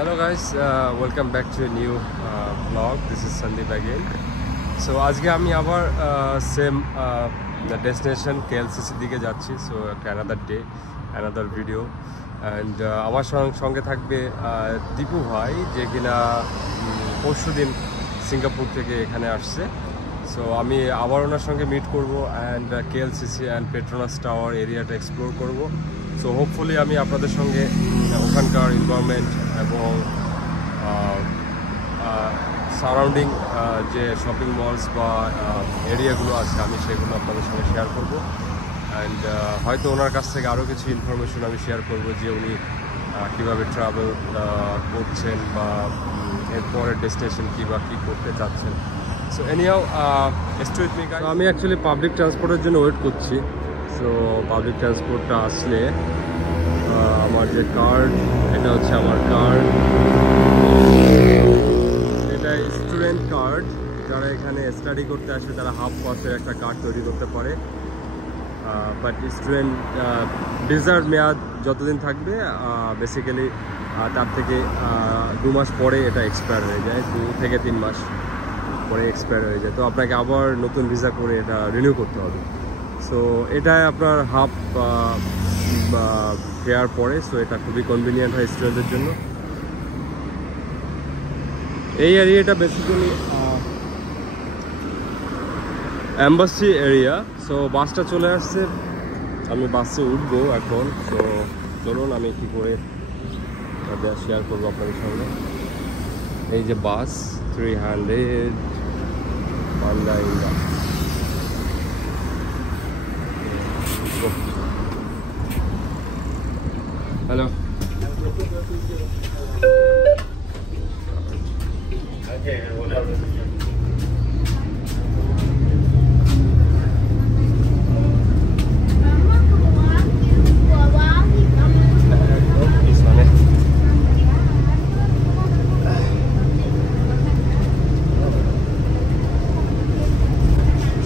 Hello guys, welcome back to a new vlog. This is Sandeep again. So আজকে আমি আবার same destination KLCC দিকে যাচ্ছি. So another day, another video. And আমার সঙ্গে থাকবে দীপু ভাই, যে কিনা পরশুদিন সিঙ্গাপুর থেকে এখানে আসছে. সো আমি আবার ওনার সঙ্গে মিট করব and KLCC and Petronas tower এরিয়াটা এক্সপ্লোর করব. সো হোপফুলি আমি আপনাদের সঙ্গে ওখানকার এনভায়রনমেন্ট এবং সারাউন্ডিং যে শপিং মলস বা এরিয়াগুলো আছে আমি সেগুলো আপনাদের সঙ্গে শেয়ার করব. অ্যান্ড হয়তো ওনার কাছ থেকে আরও কিছু ইনফরমেশন আমি শেয়ার করব, যে উনি কীভাবে ট্রাভেল করছেন বা এরপরের ডেস্টিনেশন কী বা কী করতে চাচ্ছেন. So anyhow stay with me guys. আমি অ্যাকচুয়ালি পাবলিক ট্রান্সপোর্টের জন্য ওয়েট করছি. সো পাবলিক ট্রান্সপোর্টটা আসলে আমার যে কার্ড, এটা হচ্ছে আমার কার্ড. এটা স্টুডেন্ট কার্ড. যারা এখানে স্টাডি করতে আসে তারা হাফ কস্টের একটা কার্ড তৈরি করতে পারে. বাট স্টুডেন্ট ভিসার মেয়াদ যতদিন থাকবে বেসিক্যালি তার থেকে 2 মাস পরে এটা এক্সপায়ার হয়ে যায়, 2 থেকে 3 মাস পরে এক্সপায়ার হয়ে যায়. তো আপনাকে আবার নতুন ভিসা করে এটা রিনিউ করতে হবে. সো এটাই আপনার হাফ ফেয়ার পড়ে. সো এটা খুবই কনভিনিয়েন্ট হয় স্টুডেন্টদের জন্য. এই এরিয়াটা বেসিক্যালি এম্বাসি এরিয়া. সো বাসটা চলে আসছে, আমি বাসে উঠবো এখন. সো চলুন আমি কী করে শেয়ার করবো আপনাদের সঙ্গে. এই যে বাস 300 পান্ডা ইন্ডা. হ্যালো.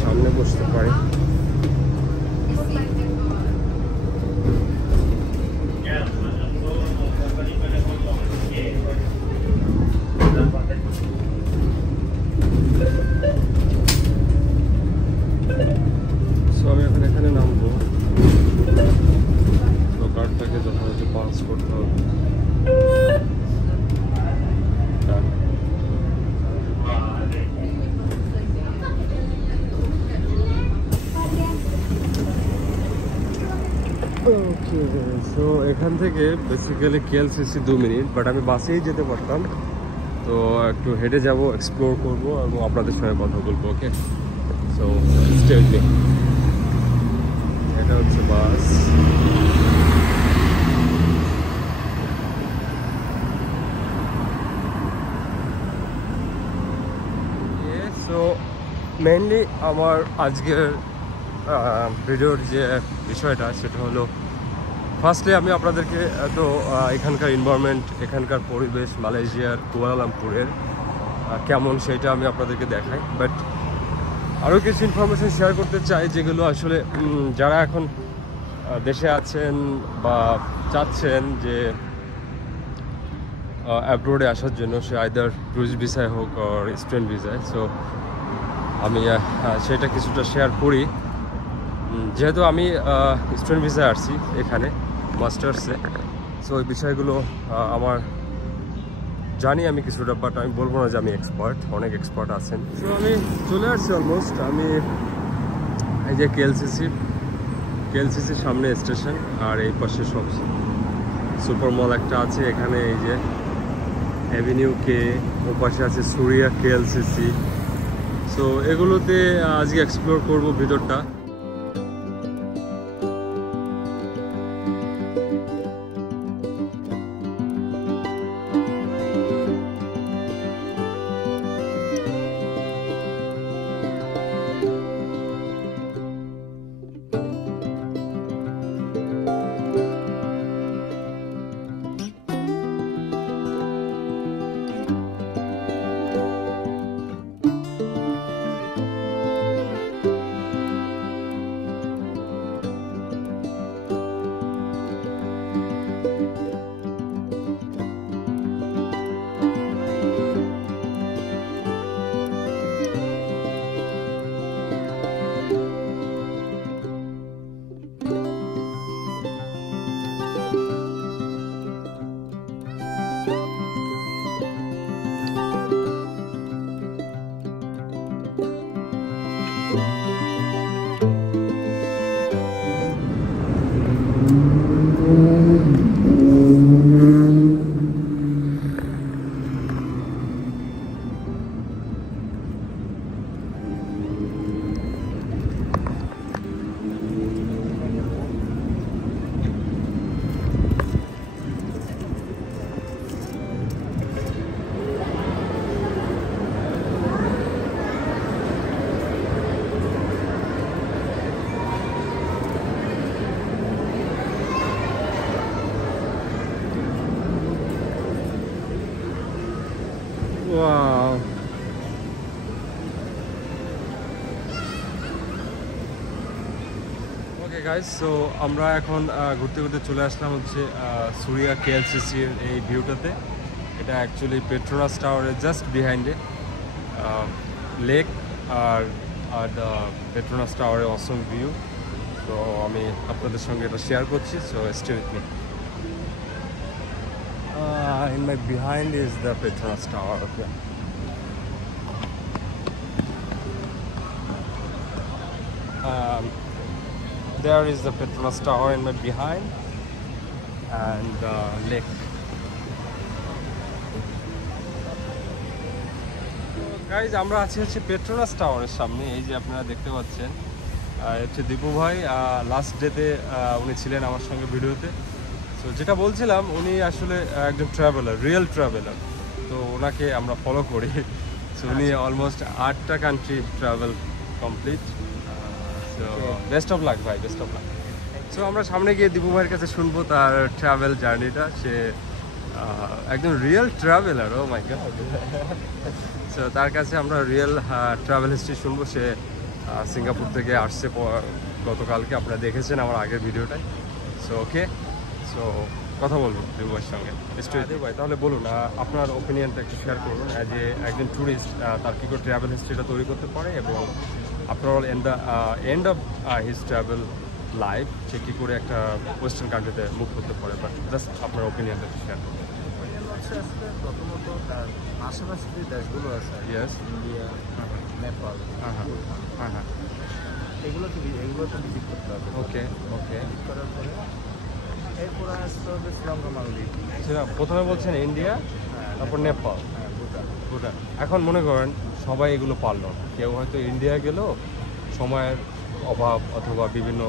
সামনে বসতে পারি. আমি এখন এখানে নামবো. তো কার্ডটাকে যথাযথ পাস করতে হবে. ওকে, সো এখান থেকে বেসিক্যালি KLCC 2 মিনিট, বাট আমি বাসেই যেতে পারতাম. তো একটু হেঁটে যাব, এক্সপ্লোর করবো এবং আপনাদের সঙ্গে কথা বলবো. ওকে, সো স্টে উইথ মি. এটা হচ্ছে বাস. সো মেইনলি আমার আজকের ভিডিওর যে বিষয়টা সেটা হলো, ফার্স্টলি আমি আপনাদেরকে তো এখানকার এনভায়রনমেন্ট, এখানকার পরিবেশ মালয়েশিয়ার কুয়ালালামপুরের কেমন সেটা আমি আপনাদেরকে দেখাই. বাট আরও কিছু ইনফরমেশন শেয়ার করতে চাই, যেগুলো আসলে যারা এখন দেশে আছেন বা চাচ্ছেন যে অ্যাব্রোডে আসার জন্য, সে আইদার ট্যুরিস্ট ভিসায় হোক আর স্টুডেন্ট ভিসায়. সো আমি সেটা কিছুটা শেয়ার করি. যেহেতু আমি স্টুডেন্ট ভিসায় আসছি এখানে মাস্টার্সে, সো ওই বিষয়গুলো আমার জানি আমি কিছুটা, বাট আমি বলবো না যে আমি এক্সপার্ট. অনেক এক্সপার্ট আছেন. সো আমি চলে আসছি অলমোস্ট. আমি এই যে KLCCর সামনে স্টেশন, আর এই পাশে সব সুপার মল একটা আছে. এখানে এই যে অ্যাভিনিউ কে, ও পাশে আছে সুরিয়া KLCC. সো এগুলোতে আজকে এক্সপ্লোর করব ভিতরটা. Wow. Okay guys, so আমরা এখন ঘুরতে ঘুরতে চলে আসলাম হচ্ছে সুরিয়া কেএলসিসির এই ভিউটাতে। এটা অ্যাকচুয়ালি পেট্রোনাস টাওয়ারের জাস্ট বিহাইন্ডে লেক আর দ্য পেট্রোনাস টাওয়ারের অসম ভিউ। তো আমি আপনাদের সঙ্গে এটা শেয়ার করছি, so stay with me. In my behind is the Petronas Tower. Okay. There is the Petronas Tower in my behind and the lake. Guys, আমরা আছি হচ্ছে পেট্রোনাস টাওয়ারের সামনে। এই যে আপনারা দেখতে পাচ্ছেন, হচ্ছে দীপু ভাই লাস্ট ডেতে উনি ছিলেন আমার সঙ্গে ভিডিওতে। তো যেটা বলছিলাম, উনি আসলে একজন ট্রাভেলার, রিয়েল ট্রাভেলার। তো ওনাকে আমরা ফলো করি। সো উনি অলমোস্ট 8টা country travel complete. So best of luck ভাই, বেস্ট অফ লাক। সো আমরা সামনে গিয়ে দীপু ভাইয়ের কাছে শুনবো তার ট্রাভেল জার্নিটা। সে একজন রিয়েল ট্রাভেলার, ও মাই গড। সো তার কাছে আমরা রিয়েল ট্রাভেল হিস্ট্রি শুনবো। সে সিঙ্গাপুর থেকে আসছে গতকালকে, আপনারা দেখেছেন আমার আগের ভিডিওটায়। সো ওকে, সো কথা বলবো দীপু ভাইয়ের সঙ্গে। দীপু ভাই, তাহলে বলুন আপনার ওপিনিয়নটা একটু শেয়ার করুন। অ্যাজ একজন ট্যুরিস্ট তার কী করে ট্রাভেল হিস্ট্রিটা তৈরি করতে পারে, এবং after all end of his travel life সে কী করে একটা ওয়েস্টার্ন কান্ট্রিতে মুভ করতে পারে। বাট জাস্ট আপনার ওপিনিয়নটা একটু শেয়ার করুন। প্রথমত তার আশেপাশে যে দেশগুলো আছে, ইয়েস, ইন্ডিয়া, নেপাল, এগুলোতে ভিজিট করতে হবে। ওকে ওকে, ভিজিট করার পরে এরপরে আসতে হবে শ্রীলঙ্কা, মালদ্বীপ। প্রথমে বলছেন ইন্ডিয়া, তারপর নেপাল, ভুটান। ভুটান। এখন মনে করেন সবাই এগুলো পারল না। কেউ হয়তো ইন্ডিয়া গেল, সময়ের অভাব অথবা বিভিন্ন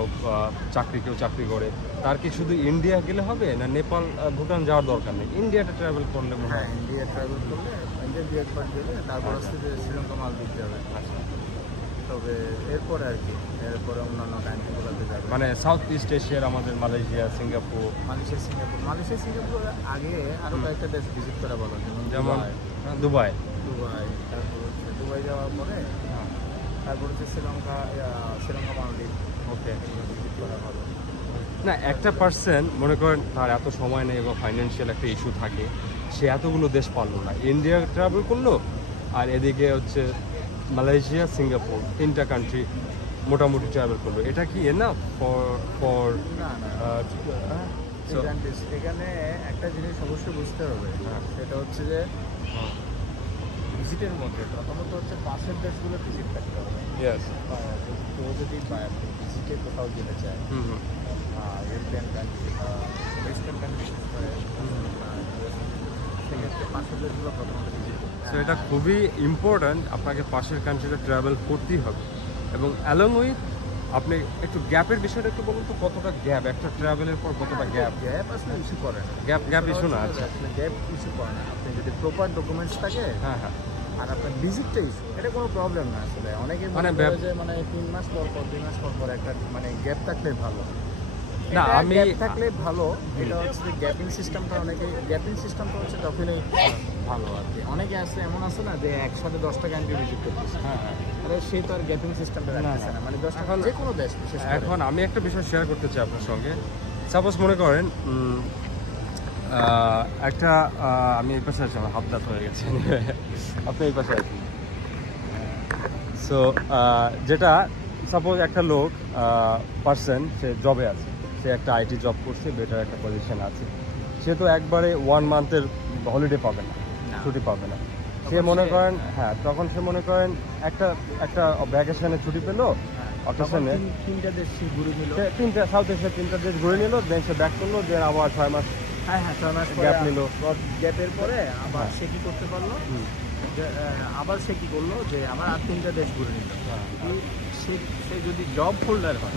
কেউ চাকরি করে, তার কি শুধু ইন্ডিয়া গেলে হবে, না নেপাল ভুটান যাওয়ার দরকার নেই, ইন্ডিয়াটা ট্রাভেল করলে মনে হয়? ইন্ডিয়া ট্রাভেল করলে ইন্ডিয়া দু একবার গেলে তারপর আসতে যে শ্রীলঙ্কা, মালদ্বীপ যাবে। আচ্ছা, তবে এরপরে আর কি, এরপরে অন্যান্য কান্ট্রিগুলোতে যাবে। মানে সাউথ ইস্ট এশিয়ার আমাদের মালয়েশিয়া, সিঙ্গাপুর। মালয়েশিয়া সিঙ্গাপুর আগে আরও কয়েকটা দেশ ভিজিট করা ভালো, যেমন দুবাই। তারপর হচ্ছে দুবাই যাওয়ার পরে তারপর হচ্ছে শ্রীলঙ্কা, মালদ্বীপ। ওকে, ভিজিট করা ভালো। না, একটা পার্সন মনে করেন তার এত সময় নেই এবং ফাইন্যান্সিয়াল একটা ইস্যু থাকে, সে এতগুলো দেশ পারলো না, ইন্ডিয়া ট্রাভেল করলো আর এদিকে হচ্ছে মালয়েশিয়া, সিঙ্গাপুর, 3টা কান্ট্রি মোটামুটি ট্রাভেল করলো। এটা কি এনাফ ফর এখানে একটা জিনিস অবশ্যই বুঝতে হবে, সেটা হচ্ছে যে ভিজিটের মধ্যে প্রথমত হচ্ছে পাশের দেশগুলো ভিজিট করতে হবে। ইয়েস, কেউ যদি ভিজিটে কোথাও যেতে চায়, ইউরোপিয়ান কান্ট্রি বা ওয়েস্টার্ন কান্ট্রি, সেক্ষেত্রে পাশের দেশগুলো প্রথমত ভিজিট করতে হবে। সো এটা খুবই ইম্পর্ট্যান্ট, আপনাকে পাশের কান্ট্রিতে ট্রাভেল করতেই হবে। এবং অ্যালং উইথ আপনি একটু গ্যাপের বিষয়টা একটু বলুন তো, কতটা গ্যাপ একটা ট্রাভেলের পর, কতটা গ্যাপ আসলে ইস্যু করে না। গ্যাপ ইস্যু না? আচ্ছা, গ্যাপ ইস্যু করে না, আপনি যদি প্রপার ডকুমেন্টস থাকে, হ্যাঁ, আর আপনার ভিজিটটা ইস্যু, এটা কোনো প্রবলেম না। আসলে অনেকে মানে যে 3 মাস পর 2 মাস পর একটা গ্যাপ থাকলে ভালো। না, আমি থাকলে ভালো। এটা হচ্ছে যে গ্যাপিং সিস্টেমটা হচ্ছে তখনই ভালো আর কি। অনেকে আছে এমন আছে না যে একসাথে 10টা কান্ট্রি ভিজিট করতেছে, তাহলে সেই তো আর গ্যাপিং সিস্টেমটা রাখতেছে না, মানে 10টা যে কোনো দেশ বিশেষ করে। এখন আমি একটা বিষয় শেয়ার করতে চাই আপনার সঙ্গে। সাপোজ মনে করেন একটা আমি এই পাশে আছি, আমার হাত দাঁত হয়ে গেছে, আপনি এই পাশে আছেন। সো যেটা সাপোজ একটা লোক পার্সন, সে জবে আছে, সে একটা আইটি জব করছে, বেটার একটা পজিশন আছে, সে তো একবারে 1 মান্থের হলিডে পাবে না, ছুটি পাবে না। সে মনে করেন, তখন সে মনে করেন একটা ভ্যাকেশনে ছুটি পেলো, অকেশনে 3টা দেশ ঘুরে নিল, সাউথ এশিয়ার 3টা দেশ ঘুরে নিল, দেন সে ব্যাক করলো, দেন আবার 6 মাস 6 মাস গ্যাপ নিল। গ্যাপের পরে আবার সে কি করতে পারলো, আবার সে কি করলো যে আবার 3টা দেশ ঘুরে নিল। সে যদি জব হোল্ডার হয়,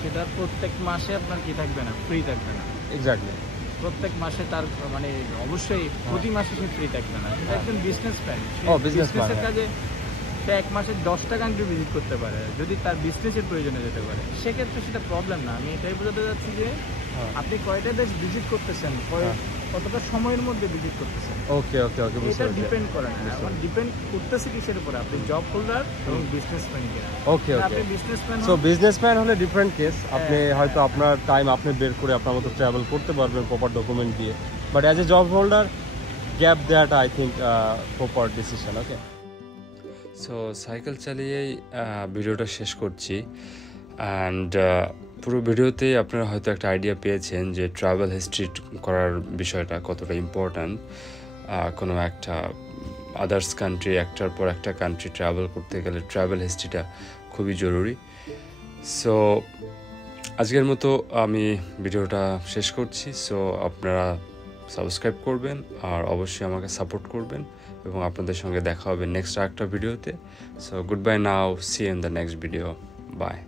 সেটা প্রত্যেক মাসে আপনার কি থাকবে না, ফ্রি থাকবে না। এক্স্যাক্টলি, প্রত্যেক মাসে তার মানে অবশ্যই প্রতি মাসে সে ফ্রি থাকবে না। সেটা একজন বিজনেসম্যান, বিজনেসের কাজে সে 1 মাসে 10টা কান্ট্রি ভিজিট করতে পারে, যদি তার বিজনেসের প্রয়োজনে যেতে পারে, সেক্ষেত্রে সেটা প্রবলেম না। আমি এটাই বোঝাতে যাচ্ছি যে আপনি কয়টা দেশ ভিজিট করতেছেন, কতটা সময়ের মধ্যে ভিজিট করতেছেন। ওকে ওকে ওকে, বুঝতে এটা পারছি। ডিপেন্ড করে না, এখন ডিপেন্ড করতেছে কিসের উপরে, আপনি জব হোল্ডার এবং বিজনেসম্যান কিনা। ওকে ওকে, আপনি বিজনেসম্যান, সো বিজনেসম্যান হলে ডিফারেন্ট কেস, আপনি হ্যাঁ, হয়তো আপনার টাইম আপনি বের করে আপনার মতো ট্রাভেল করতে পারবেন প্রপার ডকুমেন্ট দিয়ে, but as a job holder gap দেওয়াটা I think proper decision. Okay, so cycle চালিয়েই ভিডিওটা শেষ করছি, অ্যান্ড পুরো ভিডিওতেই আপনারা হয়তো একটা আইডিয়া পেয়েছেন যে ট্রাভেল হিস্ট্রি করার বিষয়টা কতটা ইম্পর্ট্যান্ট। কোনো একটা আদার্স কান্ট্রি, একটার পর একটা কান্ট্রি ট্রাভেল করতে গেলে ট্রাভেল হিস্ট্রিটা খুবই জরুরি। সো আজকের মতো আমি ভিডিওটা শেষ করছি। সো আপনারা সাবস্ক্রাইব করবেন আর অবশ্যই আমাকে সাপোর্ট করবেন, এবং আপনাদের সঙ্গে দেখা হবে নেক্সট আরেকটা ভিডিওতে। So good bye now, see you in the next video, by.